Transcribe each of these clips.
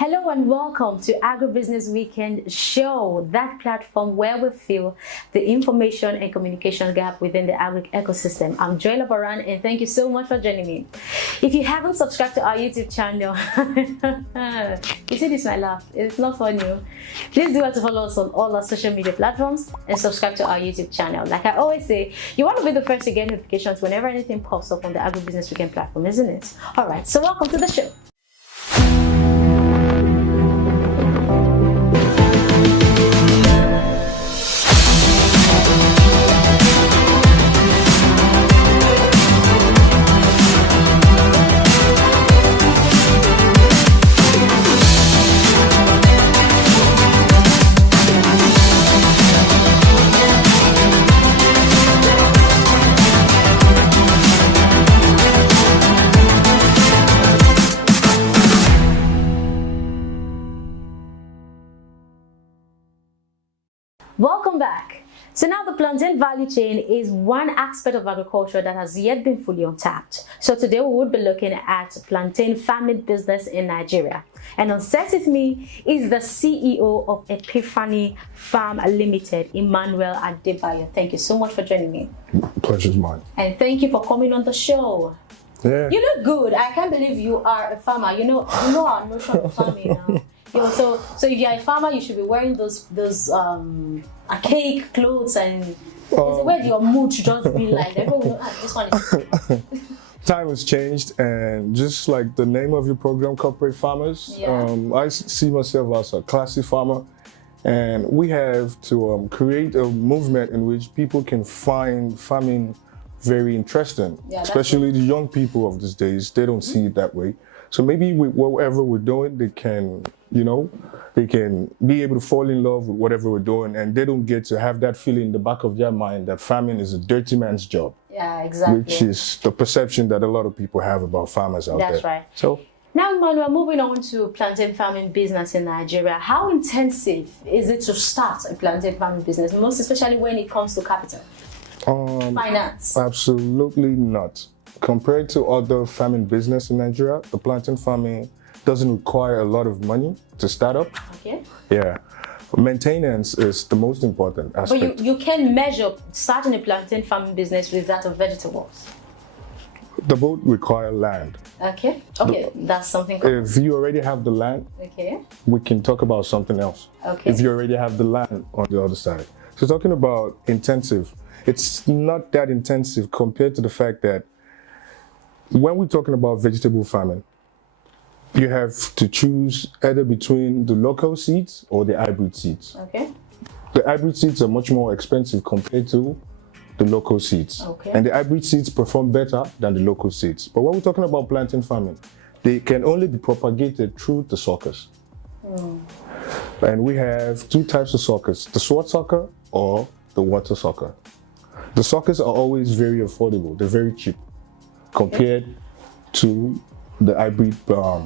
Hello and welcome to Agribusiness Weekend Show, that platform where we fill the information and communication gap within the agri ecosystem. I'm Joella Baran and thank you so much for joining me. If you haven't subscribed to our YouTube channel, you see this, my laugh, it's not funny. Please do have to follow us on all our social media platforms and subscribe to our YouTube channel. Like I always say, you want to be the first to get notifications whenever anything pops up on the Agribusiness Weekend platform, isn't it? All right, so welcome to the show. Welcome back. So now the plantain value chain is one aspect of agriculture that has yet been fully untapped. So today we would be looking at plantain farming business in Nigeria. And on set with me is the CEO of Epiphany Farm Limited, Emmanuel Adebayo. Thank you so much for joining me. Pleasure's mine. And thank you for coming on the show. Yeah. You look good. I can't believe you are a farmer. You know our notion of farming now. You know, so if you're a farmer, you should be wearing those archaic clothes, and where your mood should just be like. This one is. Time has changed, and just like the name of your program, Corporate Farmers, yeah. I see myself as a classy farmer, and we have to create a movement in which people can find farming very interesting, especially the young people of these days. They don't see it that way. So maybe with whatever we're doing, they can, they can be able to fall in love with whatever we're doing, and they don't get to have that feeling in the back of their mind that farming is a dirty man's job. Yeah, exactly. Which is the perception that a lot of people have about farmers out there. That's right. So now, Emmanuel, moving on to plantain farming business in Nigeria, how intensive is it to start a plantain farming business, most especially when it comes to capital? Finance? Absolutely not. Compared to other farming business in Nigeria, the plantain farming doesn't require a lot of money to start up. Okay. Yeah. Maintenance is the most important aspect. But you can measure starting a plantain farming business with that of vegetables. The both require land. Okay. That's something. If you already have the land, okay, we can talk about something else. Okay. If you already have the land on the other side. So talking about intensive, it's not that intensive compared to the fact that when we're talking about vegetable farming, you have to choose either between the local seeds or the hybrid seeds. Okay. The hybrid seeds are much more expensive compared to the local seeds. Okay. And the hybrid seeds perform better than the local seeds. But when we're talking about plantain farming, they can only be propagated through the suckers. And we have two types of suckers, the sword sucker or the water sucker. The suckers are always very affordable, they're very cheap compared to the hybrid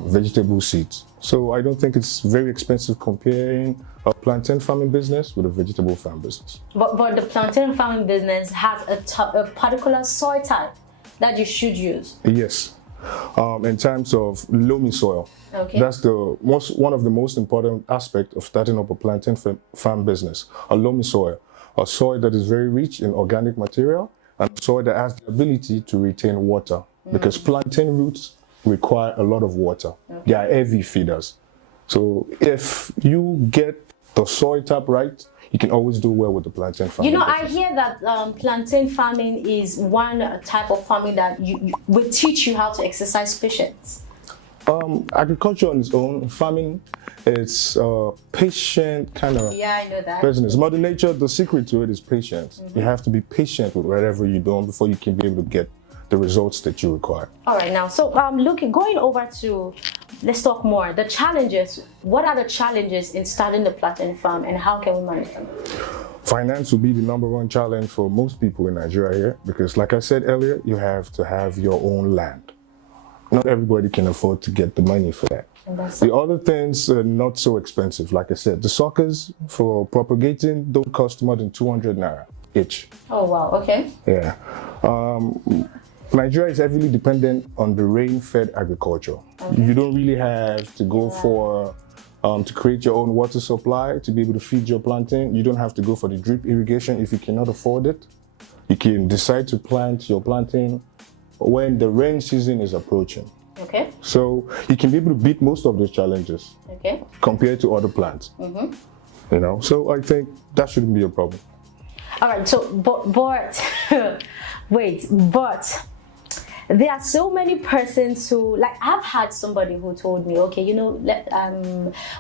vegetable seeds. So I don't think it's very expensive comparing a plantain farming business with a vegetable farm business. But the plantain farming business has a particular soil type that you should use. Yes. In terms of loamy soil. Okay. That's one of the most important aspects of starting up a plantain farm business. A loamy soil. A soil that is very rich in organic material, and soil that has the ability to retain water, because plantain roots require a lot of water. Okay. They are heavy feeders. So if you get the soil type right, you can always do well with the plantain farming. You know, I hear that plantain farming is one type of farming that will teach you how to exercise patience. Agriculture on its own, farming, it's patient kind of business. Mother Nature, the secret to it is patience. You have to be patient with whatever you're doing before you can be able to get the results that you require. All right, now, so going over to, let's talk more. The challenges, what are the challenges in starting the plantain farm and how can we manage them? Finance will be the #1 challenge for most people in Nigeria here, because like I said earlier, you have to have your own land. Not everybody can afford to get the money for that. The other things are not so expensive. Like I said, the suckers for propagating don't cost more than 200 naira each. Oh, wow. Okay. Yeah. Nigeria is heavily dependent on the rain-fed agriculture. Okay. You don't really have to go for to create your own water supply, to be able to feed your plantain. You don't have to go for the drip irrigation if you cannot afford it. You can decide to plant your plantain when the rain season is approaching. Okay. So you can be able to beat most of those challenges. Okay. Compared to other plants. You know, so I think that shouldn't be a problem. All right. So, but wait, but there are so many persons who, like, I've had somebody who told me, okay, you know,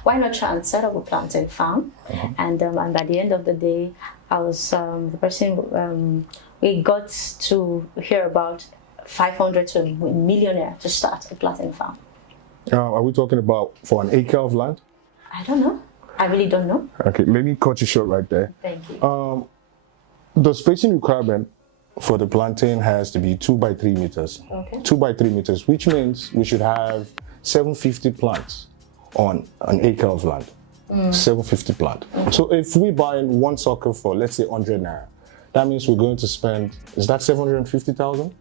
why not try and set up a plantain farm? And by the end of the day, I was the person we got to hear about 500 to a millionaire to start a plantain farm. Are we talking about for an acre of land? I don't know. I really don't know. Okay, let me cut you short right there. Thank you. The spacing requirement for the plantain has to be 2 by 3 meters. Okay. 2 by 3 meters, which means we should have 750 plants on an acre of land. 750 plants. So if we buy one sucker for, let's say, 100 naira, that means we're going to spend, is that 750,000?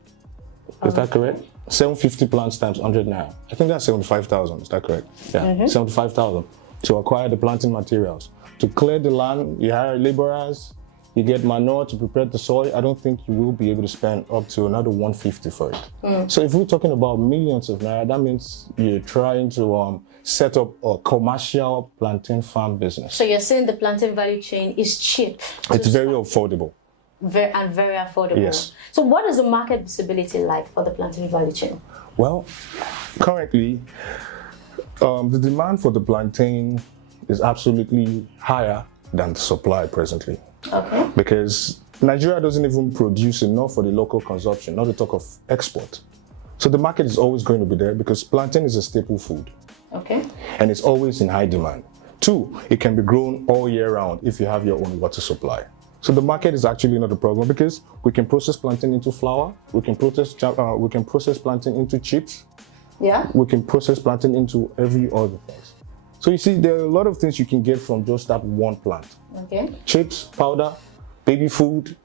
Is that correct? 750 plants times 100 naira. I think that's 75,000. Is that correct? Yeah, 75,000 to acquire the planting materials. To clear the land, you hire laborers, you get manure to prepare the soil. I don't think you will be able to spend up to another 150 for it. So if we're talking about millions of naira, that means you're trying to set up a commercial plantain farm business. So you're saying the plantain value chain is cheap? It's very affordable. Very affordable. Yes. So what is the market visibility like for the plantain value chain? Well, currently, the demand for the plantain is absolutely higher than the supply presently. Okay. Because Nigeria doesn't even produce enough for the local consumption, not to talk of export. So the market is always going to be there because plantain is a staple food. Okay. And it's always in high demand. 2, it can be grown all year round if you have your own water supply. So the market is actually not a problem because we can process plantain into flour, we can process plantain into chips, we can process plantain into every other thing. So you see, there are a lot of things you can get from just that one plant. Okay. Chips, powder, baby food.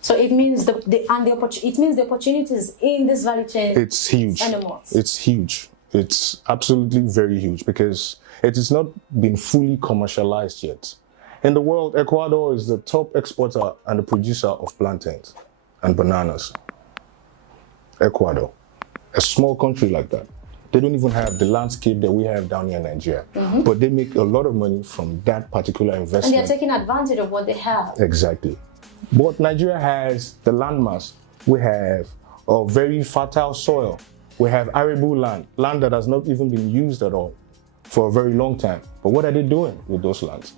So it means the opportunities in this value chain. It's huge. It's huge. It's absolutely very huge because it has not been fully commercialized yet. In the world, Ecuador is the top exporter and the producer of plantains and bananas. Ecuador, a small country like that. They don't even have the landscape that we have down here in Nigeria. But they make a lot of money from that particular investment. And they're taking advantage of what they have. Exactly. But Nigeria has the landmass. We have a very fertile soil. We have arable land that has not even been used at all for a very long time. But what are they doing with those lands?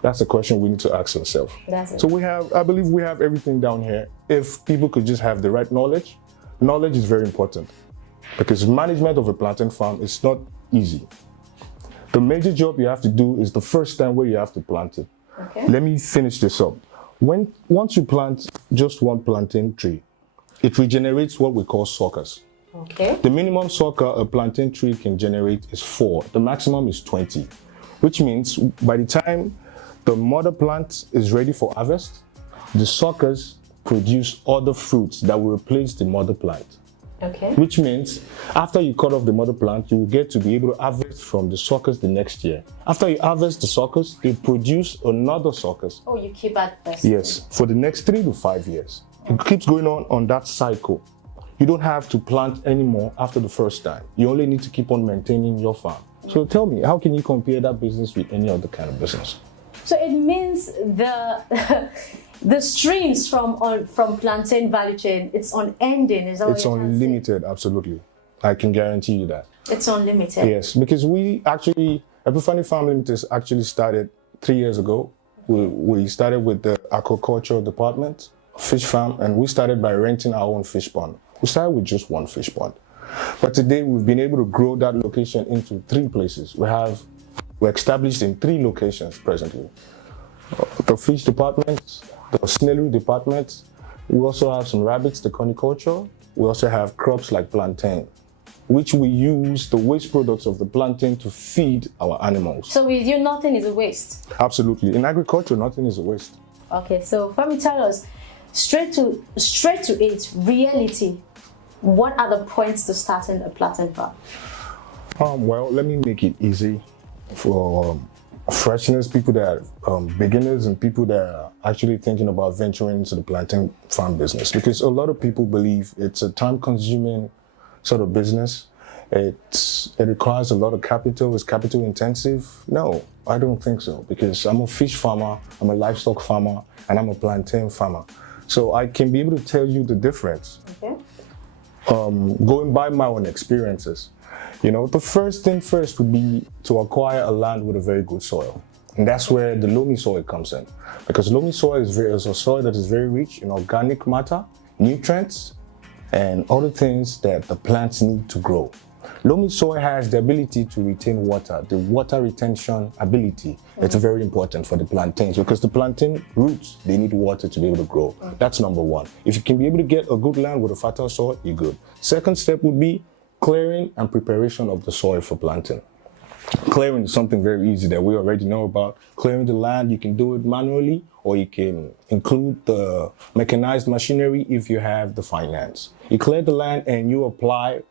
That's a question we need to ask ourselves. So I believe we have everything down here. If people could just have the right knowledge, knowledge is very important because management of a plantain farm is not easy. The major job you have to do is the first time where you have to plant it. Okay. Let me finish this up. Once you plant just one plantain tree, it regenerates what we call suckers. Okay. The minimum sucker a plantain tree can generate is 4. The maximum is 20, which means by the time the mother plant is ready for harvest, the suckers produce other fruits that will replace the mother plant. Okay. Which means after you cut off the mother plant, you will get to be able to harvest from the suckers the next year. After you harvest the suckers, they produce another suckers. Oh, you keep harvesting? Yes, for the next 3 to 5 years. It keeps going on that cycle. You don't have to plant anymore after the first time. You only need to keep on maintaining your farm. So tell me, how can you compare that business with any other kind of business? So it means the streams from plantain value chain, it's unending, is that what you're unlimited, absolutely. I can guarantee you that. It's unlimited? Yes, because Epiphany Farm Limited actually started 3 years ago. We started with the aquaculture department, fish farm, and we started by renting our own fish pond. We started with just one fish pond. But today we've been able to grow that location into 3 places. We're established in 3 locations presently. The fish department, the snailry department. We also have some rabbits, the coniculture. We also have crops like plantain, which we use the waste products of the plantain to feed our animals. So with you, nothing is a waste? Absolutely. In agriculture, nothing is a waste. Okay, so Femi, tell us, straight to it, reality, what are the points to starting a plantain farm? Well, let me make it easy for freshness, people that are beginners and people that are actually thinking about venturing into the plantain farm business. Because a lot of people believe it's a time-consuming sort of business. It requires a lot of capital. It's capital intensive. No, I don't think so. Because I'm a fish farmer, I'm a livestock farmer, and I'm a plantain farmer. So I can be able to tell you the difference. Okay. Going by my own experiences. You know, the first thing first would be to acquire a land with a very good soil. And that's where the loamy soil comes in. Because loamy soil is a soil that is very rich in organic matter, nutrients, and other things that the plants need to grow. Loamy soil has the ability to retain water, the water retention ability. It's very important for the plantains because the plantain roots, they need water to be able to grow. That's number one. If you can be able to get a good land with a fertile soil, you're good. Second step would be clearing and preparation of the soil for planting. Clearing is something very easy that we already know about. Clearing the land, you can do it manually or you can include the mechanized machinery if you have the finance. You clear the land and you apply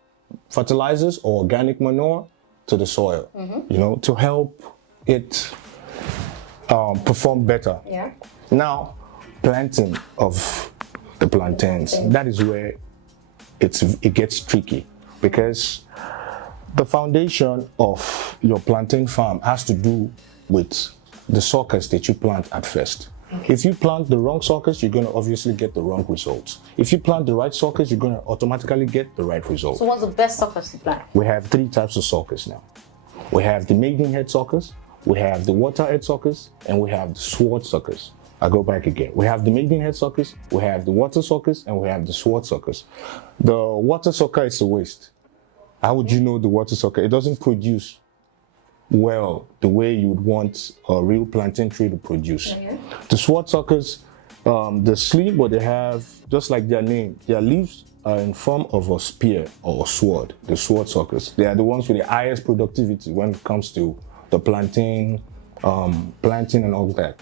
fertilizers or organic manure to the soil, you know, to help it perform better. Yeah. Now, planting of the plantains, that is where it gets tricky. Because the foundation of your plantain farm has to do with the suckers that you plant at first. Okay. If you plant the wrong suckers, you're going to obviously get the wrong results. If you plant the right suckers, you're going to automatically get the right results. So what's the best suckers to plant? We have 3 types of suckers now. We have the maidenhead suckers, we have the waterhead suckers, and we have the sword suckers. I go back again. We have the maidenhead suckers, we have the water suckers, and we have the sword suckers. The water sucker is a waste. How would you know the water sucker? It doesn't produce well the way you would want a real plantain tree to produce. Okay. The sword suckers, they sleep, but they have, just like their name, their leaves are in form of a spear or a sword. The sword suckers, they are the ones with the highest productivity when it comes to the planting, planting and all that.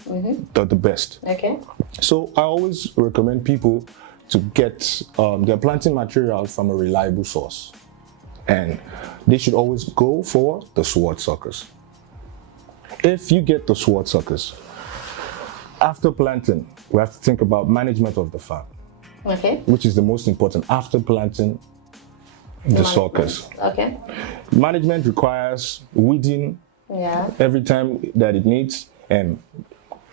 They're the best. Okay. So I always recommend people to get their planting materials from a reliable source. And they should always go for the sword suckers. If you get the sword suckers, after planting, we have to think about management of the farm. Okay. Which is the most important after planting the suckers. Okay. Management requires weeding every time that it needs and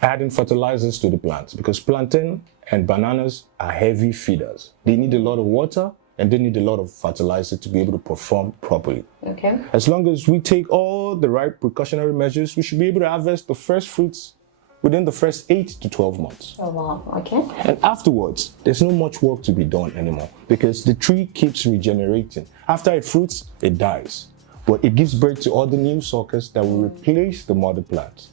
adding fertilizers to the plants because plantain and bananas are heavy feeders. They need a lot of water and they need a lot of fertilizer to be able to perform properly. Okay. As long as we take all the right precautionary measures, we should be able to harvest the first fruits within the first 8 to 12 months. Oh, wow. Okay. And afterwards, there's not much work to be done anymore because the tree keeps regenerating. After it fruits, it dies. But it gives birth to other new suckers that will replace the mother plant.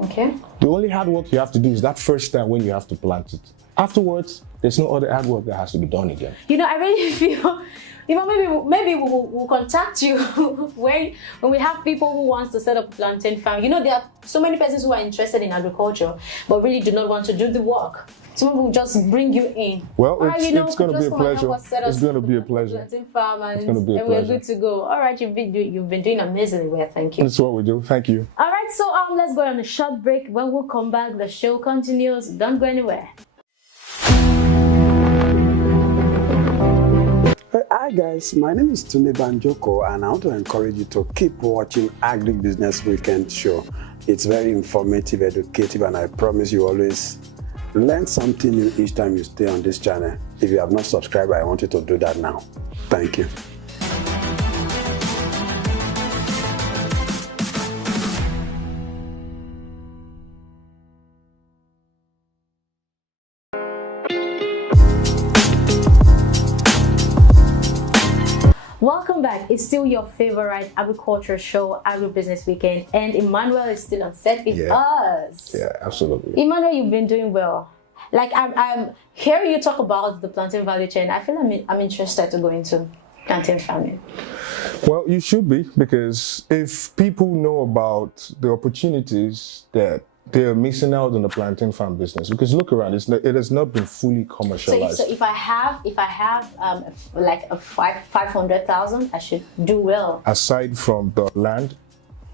Okay. The only hard work you have to do is that first time when you have to plant it. Afterwards, there's no other hard work that has to be done again. You know, I really feel, you know, maybe we'll contact you when we have people who wants to set up a plantain farm. You know, there are so many persons who are interested in agriculture, but really do not want to do the work. Some people just bring you in. Well, it's going to be a pleasure. It's going to be a pleasure. Plantain farm and we're good to go. All right, you've been doing amazingly well. Thank you. That's what we do. Thank you. All right, so let's go on a short break. When we'll come back, the show continues. Don't go anywhere. Hi guys, my name is Tunde Banjoko and I want to encourage you to keep watching Agribusiness Weekend Show. It's very informative, educative, and I promise you always learn something new each time you stay on this channel. If you have not subscribed, I want you to do that now. Thank you. Welcome back. It's still your favorite agriculture show, Agribusiness Weekend, and Emmanuel is still on set with us. Yeah, absolutely. Emmanuel, you've been doing well. Like I'm hearing you talk about the plantain value chain. I feel I'm interested to go into plantain farming. Well, you should be, because if people know about the opportunities that they're missing out on the plantain farm business because look around, it has not been fully commercialized. So if I have like a 500,000, I should do well. Aside from the land,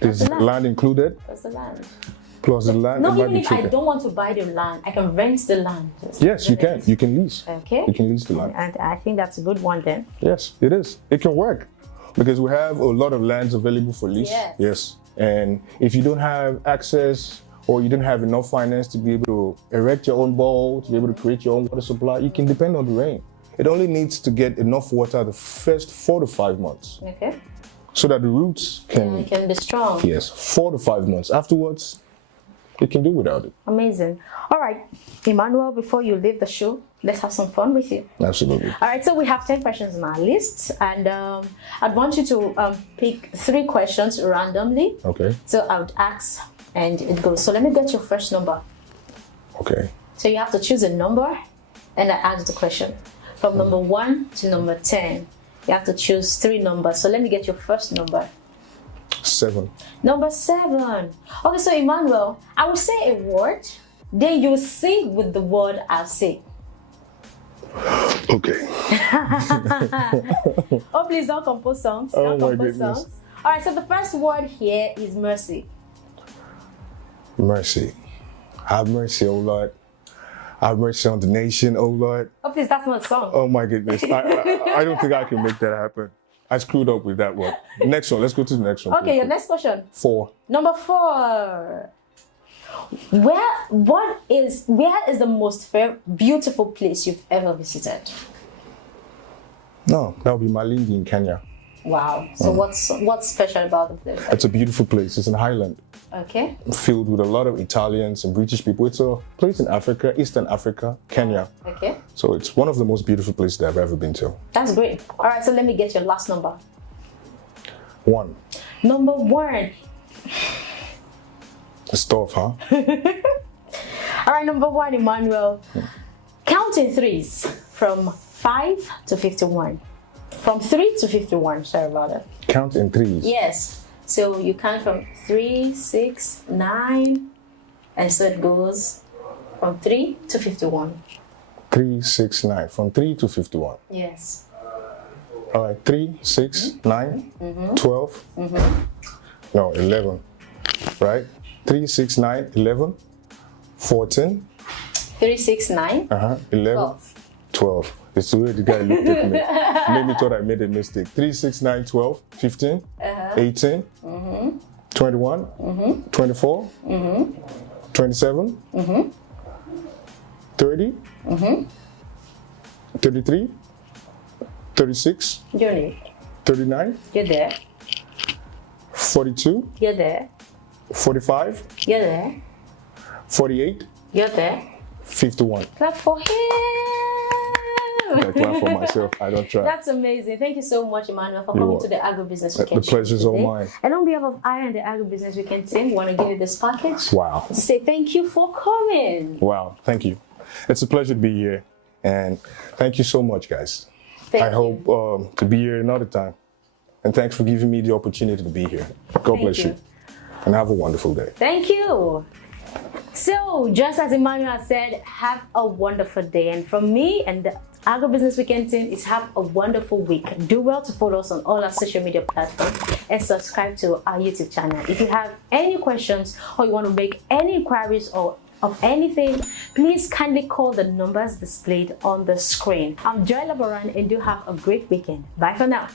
is the land included? That's the land. Plus the land. No, even if I don't want to buy the land, I can rent the land. Yes, you can. You can lease. Okay. You can lease the land. And I think that's a good one then. Yes, it is. It can work because we have a lot of lands available for lease. Yes. And if you don't have access or you don't have enough finance to be able to erect your own bowl, to be able to create your own water supply, you can depend on the rain. It only needs to get enough water the first 4 to 5 months. Okay. So that the roots can be strong. Yes, 4 to 5 months. Afterwards, you can do without it. Amazing. All right, Emmanuel, before you leave the show, let's have some fun with you. Absolutely. All right, so we have 10 questions on our list, and I'd want you to pick 3 questions randomly. Okay. So I would ask, and it goes. So let me get your first number. Okay. So you have to choose a number, and I ask the question. From number 1 to number 10, you have to choose 3 numbers. So let me get your first number. 7. Number 7. Okay, so Emmanuel, I will say a word, then you sing with the word I'll say. Okay. Oh, please don't compose songs. Oh, Don't my compose goodness. songs. All right, so the first word here is mercy. Mercy. Have mercy, oh Lord. Have mercy on the nation, oh Lord. Oh, please, that's not a song. Oh my goodness. I don't think I can make that happen. I screwed up with that one. Next one. Let's go to the next one. Okay, please. your next question. 4. Number 4. Where is the most beautiful place you've ever visited? No, that would be Malindi in Kenya. Wow. So what's special about the place? It's a beautiful place. It's an island Okay. filled with a lot of Italians and British people. It's a place in Africa, Eastern Africa, Kenya. Okay. So it's one of the most beautiful places that I've ever been to. That's great. All right, so let me get your last number. 1. Number 1. It's tough, huh? All right, number 1, Emmanuel. Count in 3s from 5 to 51. From 3 to 51, sorry about that. Count in 3s. Yes. So you count from 3, 6, 9, and so it goes from 3 to 51. 3, 6, 9. From 3 to 51. Yes. All right. 3, 6, 9, 12. No, 11. Right? 3, 6, 9, 11, 14. 3, 6, 9. 11, 12. It's the way the guy looked at me. Made me thought I made a mistake. 3, 6, 9, 12, 15, 18, 21, 24, 27, 30, 33, 36, You're there. 39, You're there. 42, You're there. 45, You're there. 48, You're there. 51. Clap for him. I clap for myself. I don't try. That's amazing. Thank you so much, Emmanuel, for coming to the Agribusiness Weekend. The pleasure's all mine. And on behalf of I and the Agribusiness Weekend team, we want to give you this package. Wow. To say thank you for coming. Wow. Thank you. It's a pleasure to be here. And thank you so much, guys. I hope to be here another time. And thanks for giving me the opportunity to be here. God bless you. And have a wonderful day. Thank you. So, just as Emmanuel said, have a wonderful day. And from me and the Agribusiness Weekend team is have a wonderful week. Do well to follow us on all our social media platforms and subscribe to our YouTube channel. If you have any questions or you want to make any inquiries or of anything, please kindly call the numbers displayed on the screen. I'm Joy Laboran and do have a great weekend. Bye for now.